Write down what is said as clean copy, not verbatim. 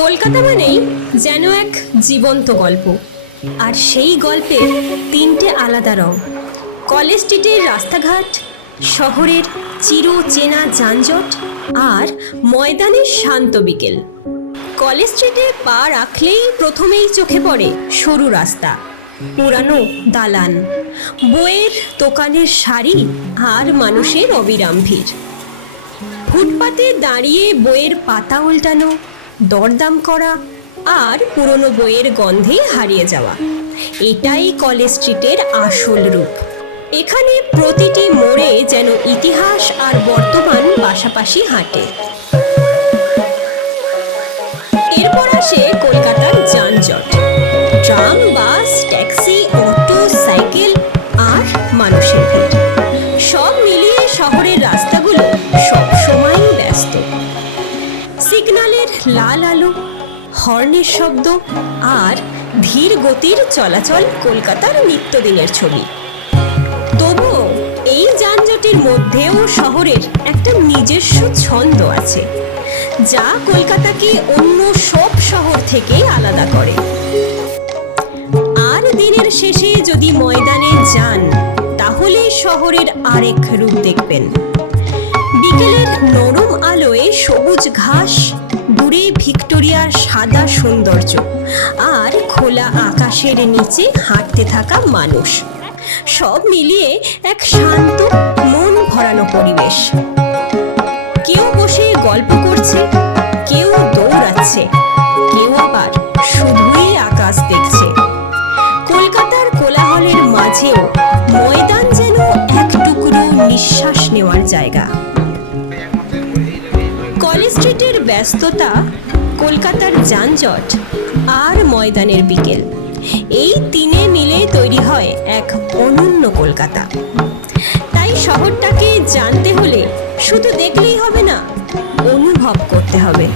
কলকাতা মানেই যেন এক জীবন্ত গল্প, আর সেই গল্পের তিনটে আলাদা রং। কলেজ স্ট্রিটের রাস্তাঘাট, শহরের চিরচেনা যানজট, আর ময়দানের শান্ত বিকেল। কলেজ স্ট্রিটে পা রাখলেই প্রথমেই চোখে পড়ে সরু রাস্তা, পুরানো দালান, বইয়ের দোকানের সারি আর মানুষের অবিরাম ভিড়। ফুটপাতে দাঁড়িয়ে বইয়ের পাতা উল্টানো, দরদাম করা আর পুরনো বইয়ের গন্ধে হারিয়ে যাওয়া, এটাই কলেজ স্ট্রিটের আসল রূপ। এখানে প্রতিটি মোড়ে যেন ইতিহাস আর বর্তমান পাশাপাশি হাঁটে। এরপর আসে কলকাতার যানজট, ট্রাম, বাস, ট্যাক্সি, অটো, সাইকেল আর মানুষের ভিড়। সব মিলিয়ে শহরের রাস্তাগুলো সবসময়ই ব্যস্ত। সিগন্যালের লাল আলো, হর্নের শব্দ আর ধীর গতির চলাচল কলকাতার নিত্যদিনের ছবি। তবুও এই যানজটের মধ্যেও শহরের একটা নিজস্ব ছন্দ আছে, যা কলকাতাকে অন্য সব শহর থেকে আলাদা করে। আর দিনের শেষে যদি ময়দানে যান, তাহলে শহরের আরেক রূপ দেখবেন। বিকেলের নরম আলোয় সবুজ ঘাস, দূরে ভিক্টোরিয়ার সাদা সৌন্দর্য, আর খোলা আকাশের নিচে হাঁটতে থাকা মানুষ, সব মিলিয়ে এক শান্ত, মন ভরানো পরিবেশ। কেউ বসে গল্প করছে, কেউ দৌড়াচ্ছে, কেউ আবার শুধুই আকাশ দেখছে। কলকাতার কোলাহলের মাঝেও ময়দান যেন এক টুকরো নিঃশ্বাস নেওয়ার জায়গা। কলেজ স্ট্রিটের ব্যস্ততা, কলকাতার যানজট আর ময়দানের বিকেল, এই তিনে মিলে তৈরি হয় এক অনন্য কলকাতা। তাই শহরটাকে জানতে হলে শুধু দেখলেই হবে না, অনুভব করতে হবে।